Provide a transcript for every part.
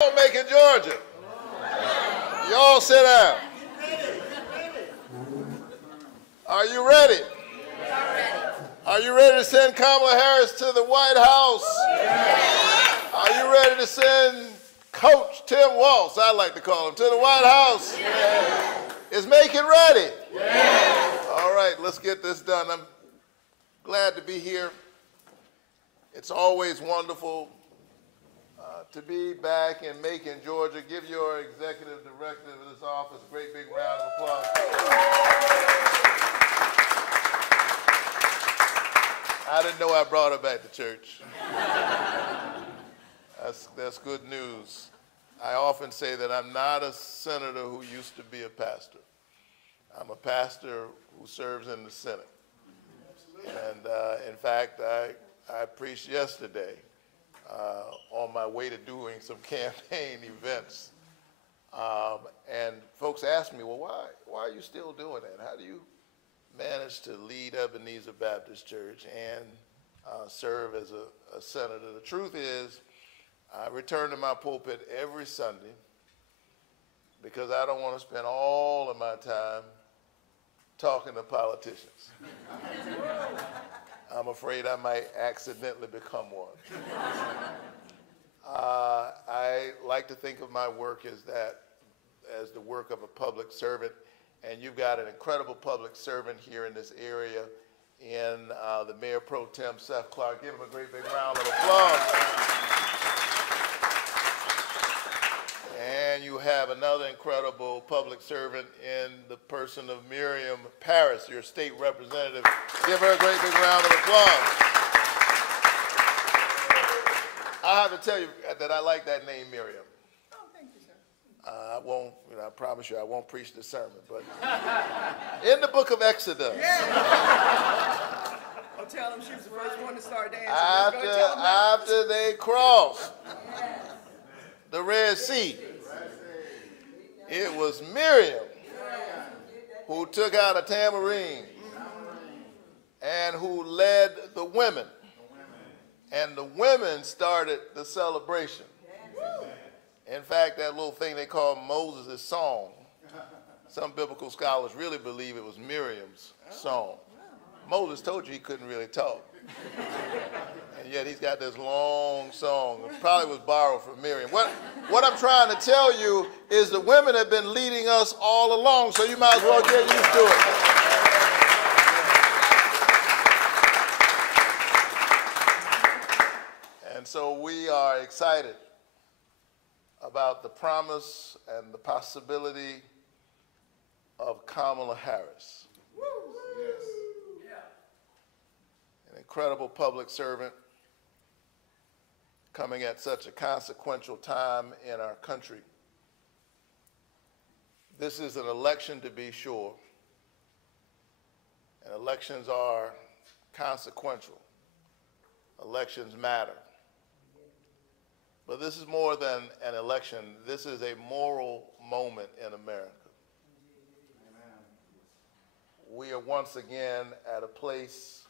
Macon, Georgia. Y'all sit down. Are you ready? Are you ready to send Kamala Harris to the White House? Are you ready to send Coach Tim Walz, I like to call him, to the White House? Is Macon ready? All right, let's get this done. I'm glad to be here. It's always wonderful to be back in Macon, Georgia. Give your executive director of this office a great big round of applause. I didn't know I brought her back to church. That's good news. I often say that I'm not a senator who used to be a pastor. I'm a pastor who serves in the Senate. And in fact, I preached yesterday on my way to doing some campaign events. And folks asked me, well, why are you still doing that? How do you manage to lead Ebenezer Baptist Church and serve as a senator? The truth is, I return to my pulpit every Sunday because I don't want to spend all of my time talking to politicians. I'm afraid I might accidentally become one. I like to think of my work as the work of a public servant, and you've got an incredible public servant here in this area in the Mayor Pro Tem, Seth Clark. Give him a great big round of applause. And you have another incredible public servant in the person of Miriam Paris, your state representative. Give her a great big round of applause. I have to tell you that I like that name, Miriam. Oh, thank you, sir. I won't, I promise you, I won't preach the sermon, but in the book of Exodus. I'll tell him she was the first one to start dancing. After they crossed the Red Sea, it was Miriam who took out a tambourine and who led the women. And the women started the celebration. In fact, that little thing they call Moses' song, some biblical scholars really believe it was Miriam's song. Moses told you he couldn't really talk. And yet he's got this long song. It probably was borrowed from Miriam. What I'm trying to tell you is the women have been leading us all along, so you might as well get used to it. And so we are excited about the promise and the possibility of Kamala Harris. An incredible public servant coming at such a consequential time in our country. This is an election, to be sure, and elections are consequential. Elections matter. But this is more than an election. This is a moral moment in America. We are once again at a place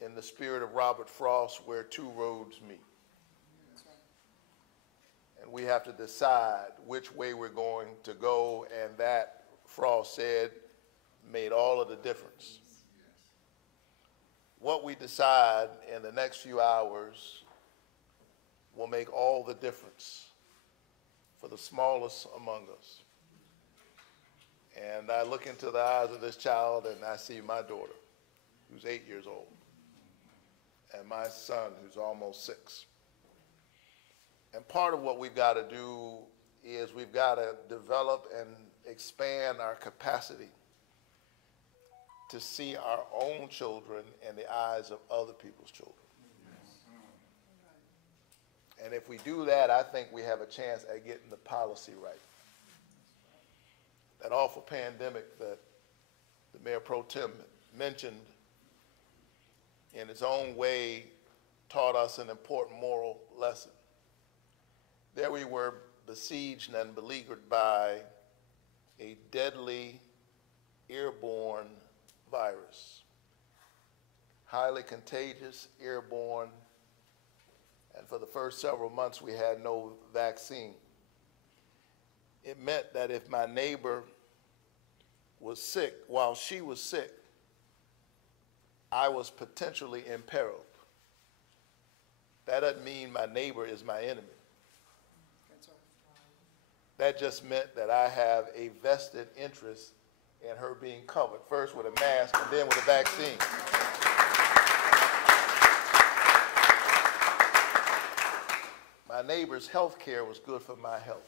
in the spirit of Robert Frost where two roads meet. And we have to decide which way we're going to go, and that, Frost said, made all of the difference. What we decide in the next few hours will make all the difference for the smallest among us. And I look into the eyes of this child and I see my daughter, who's 8 years old, and my son, who's almost 6. And part of what we've got to do is we've got to develop and expand our capacity to see our own children in the eyes of other people's children. And if we do that, I think we have a chance at getting the policy right. That awful pandemic that the Mayor Pro Tem mentioned in its own way taught us an important moral lesson. There we were besieged and beleaguered by a deadly airborne virus, highly contagious, airborne, and for the first several months we had no vaccine. It meant that if my neighbor was sick while she was sick, I was potentially imperiled. That doesn't mean my neighbor is my enemy. That just meant that I have a vested interest in her being covered, first with a mask and then with a vaccine. My neighbor's health care was good for my health.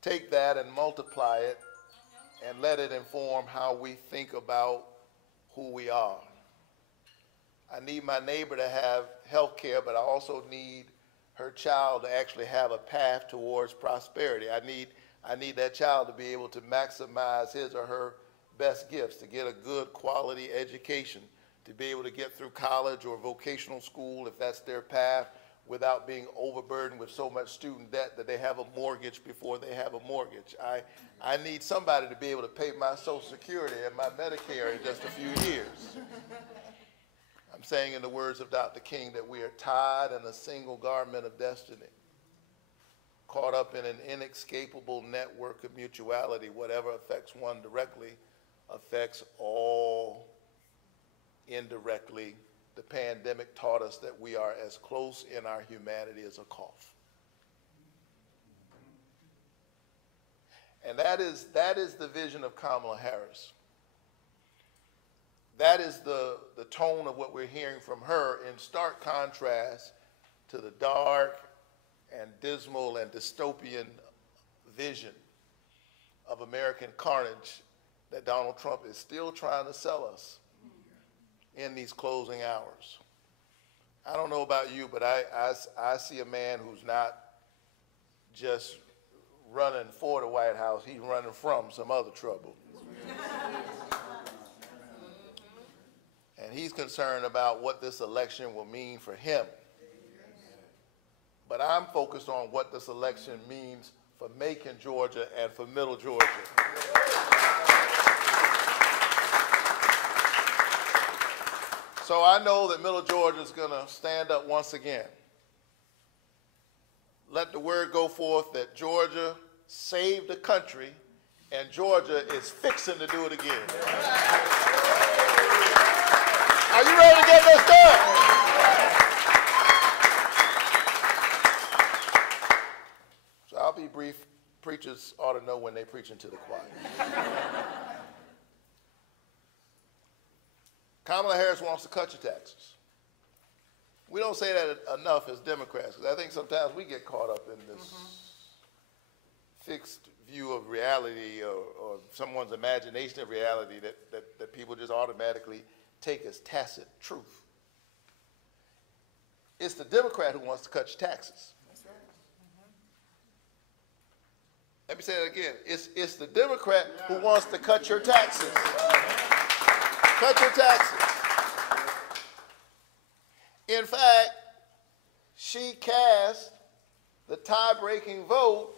Take that and multiply it and let it inform how we think about who we are. I need my neighbor to have health care, but I also need her child to actually have a path towards prosperity. I need that child to be able to maximize his or her best gifts, to get a good quality education, to be able to get through college or vocational school if that's their path, without being overburdened with so much student debt that they have a mortgage before they have a mortgage. I need somebody to be able to pay my Social Security and my Medicare in just a few years. I'm saying in the words of Dr. King that we are tied in a single garment of destiny, caught up in an inescapable network of mutuality. Whatever affects one directly affects all indirectly. The pandemic taught us that we are as close in our humanity as a cough. And that is the vision of Kamala Harris. That is the tone of what we're hearing from her, in stark contrast to the dark and dismal and dystopian vision of American carnage that Donald Trump is still trying to sell us in these closing hours. I don't know about you, but I see a man who's not just running for the White House, he's running from some other trouble. And he's concerned about what this election will mean for him. But I'm focused on what this election means for Macon, Georgia, and for Middle Georgia. So I know that Middle Georgia is going to stand up once again. Let the word go forth that Georgia saved the country, and Georgia is fixing to do it again. Are you ready to get this done? So I'll be brief. Preachers ought to know when they're preaching to the choir. Kamala Harris wants to cut your taxes. We don't say that enough as Democrats, because I think sometimes we get caught up in this fixed view of reality or someone's imagination of reality that people just automatically take as tacit truth. It's the Democrat who wants to cut your taxes. That's right. Let me say that again. It's the Democrat who wants to cut your taxes. Cut your taxes. In fact, she cast the tie-breaking vote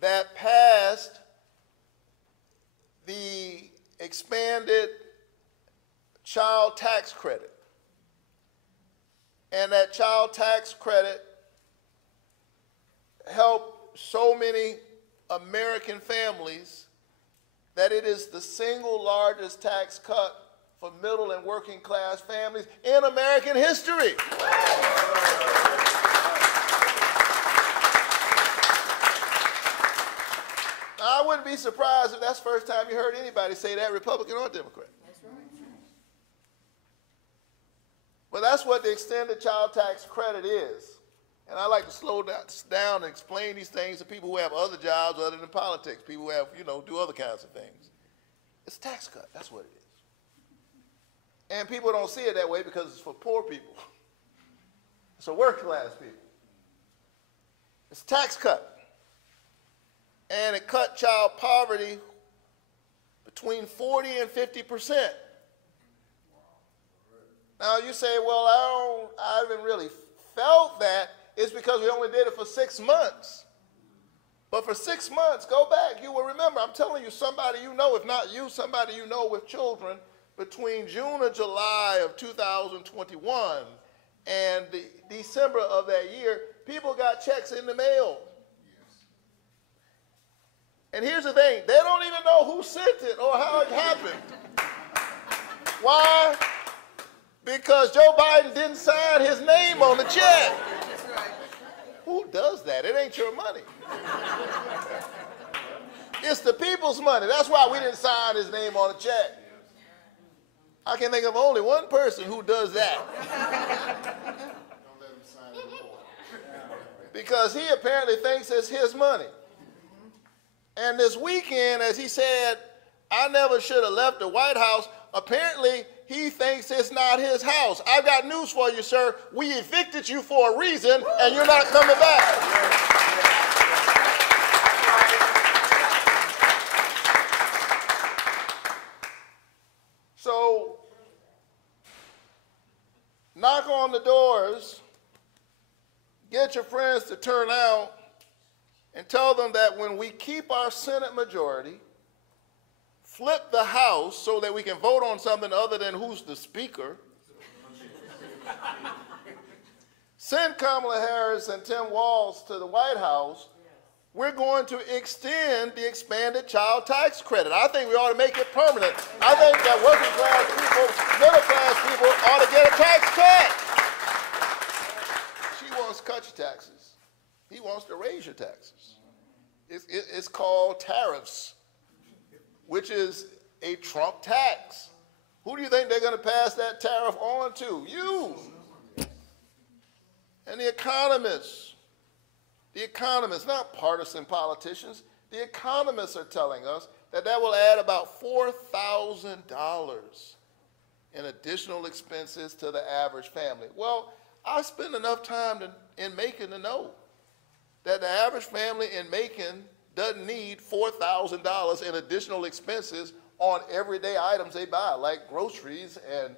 that passed the expanded child tax credit. And that child tax credit helped so many American families that it is the single largest tax cut for middle and working class families in American history. Now, I wouldn't be surprised if that's the first time you heard anybody say that, Republican or Democrat. That's right. But that's what the extended child tax credit is. And I like to slow down and explain these things to people who have other jobs other than politics, people who have, do other kinds of things. It's a tax cut. That's what it is. And people don't see it that way because it's for poor people. It's for working class people. It's a tax cut. And it cut child poverty between 40 and 50%. Now you say, well, I haven't really felt that. It's because we only did it for 6 months. But for 6 months, go back, you will remember. I'm telling you, somebody you know, if not you, somebody you know with children, between June and July of 2021 and December of that year, people got checks in the mail. And here's the thing, they don't even know who sent it or how it happened. Why? Because Joe Biden didn't sign his name on the check. Who does that? It ain't your money. It's the people's money. That's why we didn't sign his name on the check. I can think of only one person who does that. Because he apparently thinks it's his money. And this weekend, as he said, I never should have left the White House, apparently he thinks it's not his house. I've got news for you, sir. We evicted you for a reason, and you're not coming back. So, knock on the doors, get your friends to turn out, and tell them that when we keep our Senate majority, flip the House so that we can vote on something other than who's the speaker, send Kamala Harris and Tim Walz to the White House, we're going to extend the expanded child tax credit. I think we ought to make it permanent. I think that working class people, middle class people ought to get a tax cut. She wants to cut your taxes. He wants to raise your taxes. It's called tariffs, which is a Trump tax. Who do you think they're going to pass that tariff on to? You. And the economists, not partisan politicians, the economists are telling us that that will add about $4,000 in additional expenses to the average family. Well, I spend enough time in Macon to know that the average family in Macon doesn't need $4,000 in additional expenses on everyday items they buy, like groceries and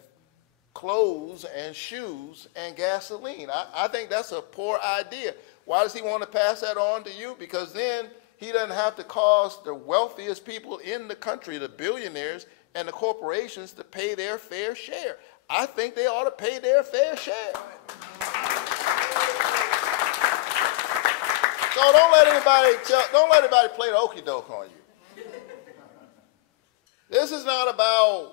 clothes and shoes and gasoline. I think that's a poor idea. Why does he want to pass that on to you? Because then he doesn't have to cause the wealthiest people in the country, the billionaires and the corporations, to pay their fair share. I think they ought to pay their fair share. So don't let anybody play the okie doke on you. This is not about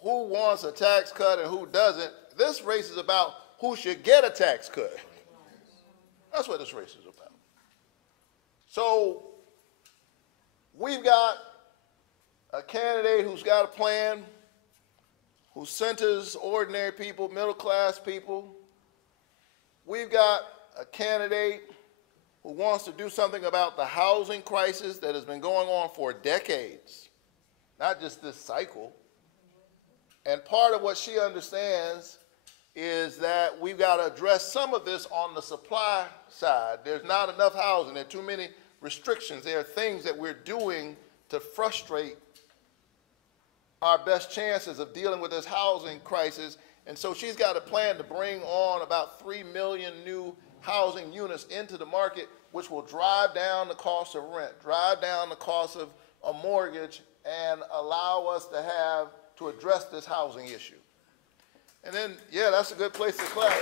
who wants a tax cut and who doesn't. This race is about who should get a tax cut. That's what this race is about. So we've got a candidate who's got a plan, who centers ordinary people, middle class people. We've got a candidate who wants to do something about the housing crisis that has been going on for decades, not just this cycle. And part of what she understands is that we've got to address some of this on the supply side. There's not enough housing. There are too many restrictions. There are things that we're doing to frustrate our best chances of dealing with this housing crisis. And so she's got a plan to bring on about 3 million new housing units into the market, which will drive down the cost of rent, drive down the cost of a mortgage, and allow us to address this housing issue. And then, yeah, that's a good place to clap.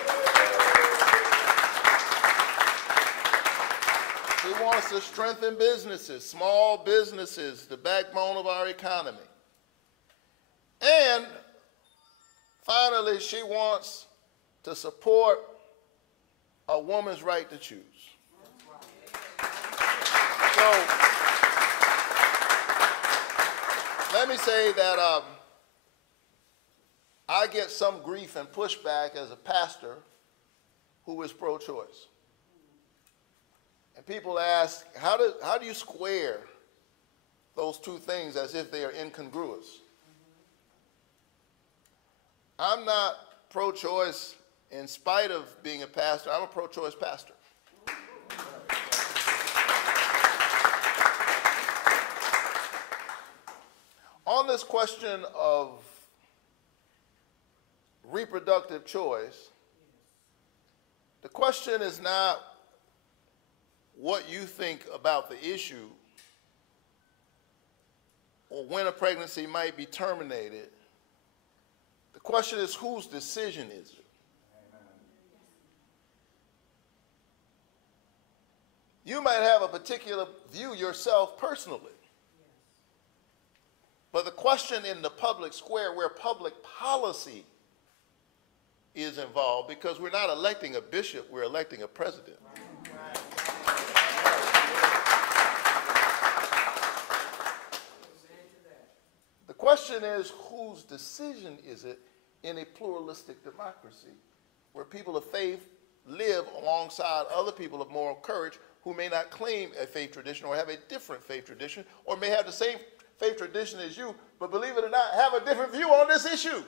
She wants to strengthen businesses, small businesses, the backbone of our economy. And finally, she wants to support a woman's right to choose. So let me say that I get some grief and pushback as a pastor who is pro-choice. And people ask, how do you square those two things as if they are incongruous? I'm not pro-choice in spite of being a pastor. I'm a pro-choice pastor. On this question of reproductive choice, the question is not what you think about the issue or when a pregnancy might be terminated. question is, whose decision is it? You might have a particular view yourself personally. But the question in the public square where public policy is involved, because we're not electing a bishop, we're electing a president. The question is, whose decision is it in a pluralistic democracy where people of faith live alongside other people of moral courage who may not claim a faith tradition or have a different faith tradition, or may have the same faith tradition as you, but believe it or not, have a different view on this issue?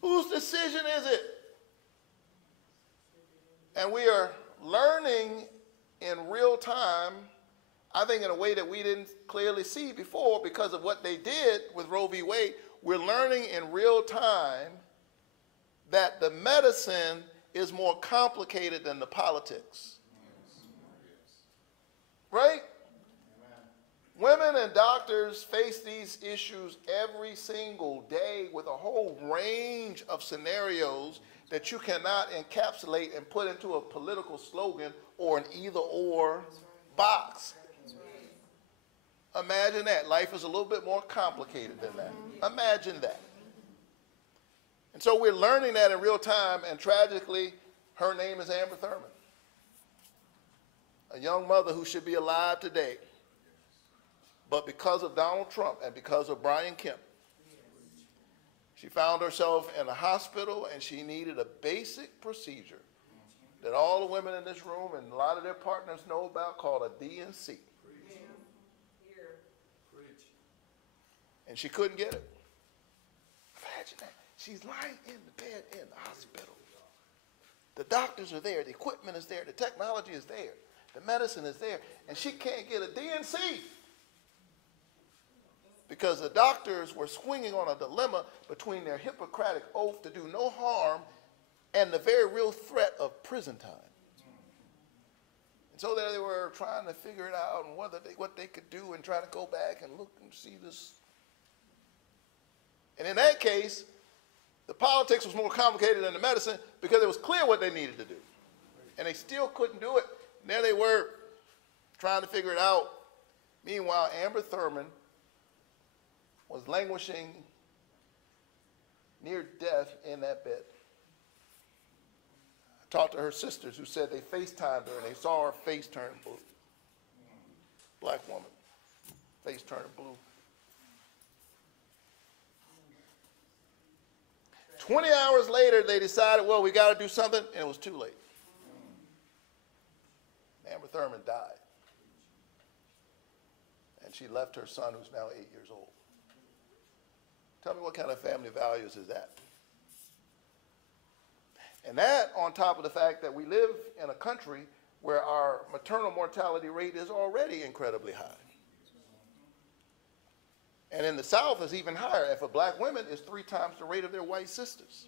Whose decision is it? And we are learning in real time, I think in a way that we didn't clearly see before because of what they did with Roe v. Wade. We're learning in real time that the medicine is more complicated than the politics. Right? Women and doctors face these issues every single day with a whole range of scenarios that you cannot encapsulate and put into a political slogan or an either-or box. Imagine that. Life is a little bit more complicated than that. Imagine that. And so we're learning that in real time, and tragically, her name is Amber Thurman, a young mother who should be alive today. But because of Donald Trump and because of Brian Kemp, she found herself in a hospital and she needed a basic procedure that all the women in this room and a lot of their partners know about called a DNC. And she couldn't get it. Imagine that. She's lying in the bed in the hospital. The doctors are there, the equipment is there, the technology is there, the medicine is there, and she can't get a DNC. Because the doctors were swinging on a dilemma between their Hippocratic oath to do no harm and the very real threat of prison time. And so there they were trying to figure it out and what they could do and try to go back and look and see this. And in that case, the politics was more complicated than the medicine because it was clear what they needed to do. And they still couldn't do it. And there they were trying to figure it out. Meanwhile, Amber Thurman was languishing near death in that bed. I talked to her sisters who said they FaceTimed her and they saw her face turn blue. Black woman, face turning blue. 20 hours later, they decided, well, we got to do something, and it was too late. Amber Thurman died. And she left her son, who's now 8 years old. Tell me what kind of family values is that? And that on top of the fact that we live in a country where our maternal mortality rate is already incredibly high. And in the South, it's even higher. And for black women, it's 3 times the rate of their white sisters.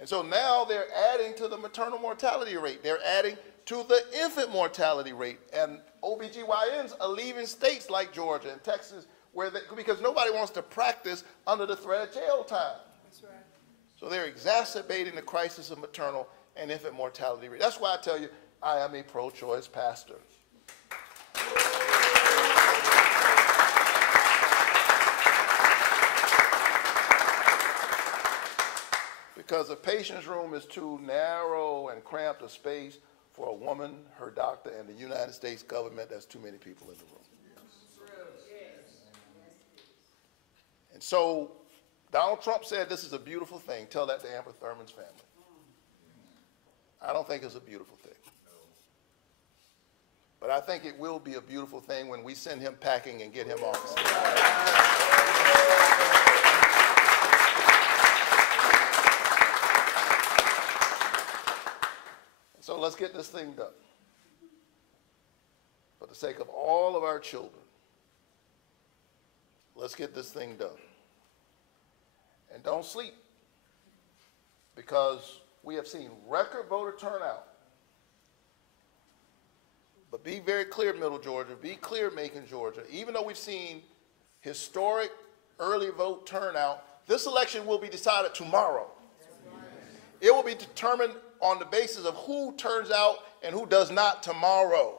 And so now they're adding to the maternal mortality rate. They're adding to the infant mortality rate. And OBGYNs are leaving states like Georgia and Texas because nobody wants to practice under the threat of jail time. That's right. So they're exacerbating the crisis of maternal and infant mortality rate. That's why I tell you, I am a pro-choice pastor. Because a patient's room is too narrow and cramped a space for a woman, her doctor, and the United States government. That's too many people in the room. And so Donald Trump said this is a beautiful thing. Tell that to Amber Thurman's family. I don't think it's a beautiful thing. But I think it will be a beautiful thing when we send him packing and get him off the stage. So let's get this thing done. For the sake of all of our children, let's get this thing done. And don't sleep, because we have seen record voter turnout. But be very clear, Middle Georgia, be clear, Macon, Georgia. Even though we've seen historic early vote turnout, This election will be decided tomorrow. It will be determined on the basis of who turns out and who does not tomorrow.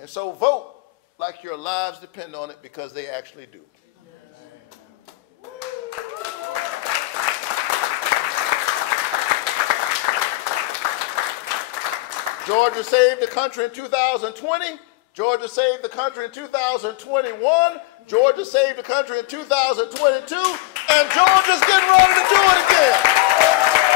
And so vote like your lives depend on it, because they actually do. Georgia saved the country in 2020. Georgia saved the country in 2021. Georgia saved the country in 2022. And Georgia's getting ready to do it again.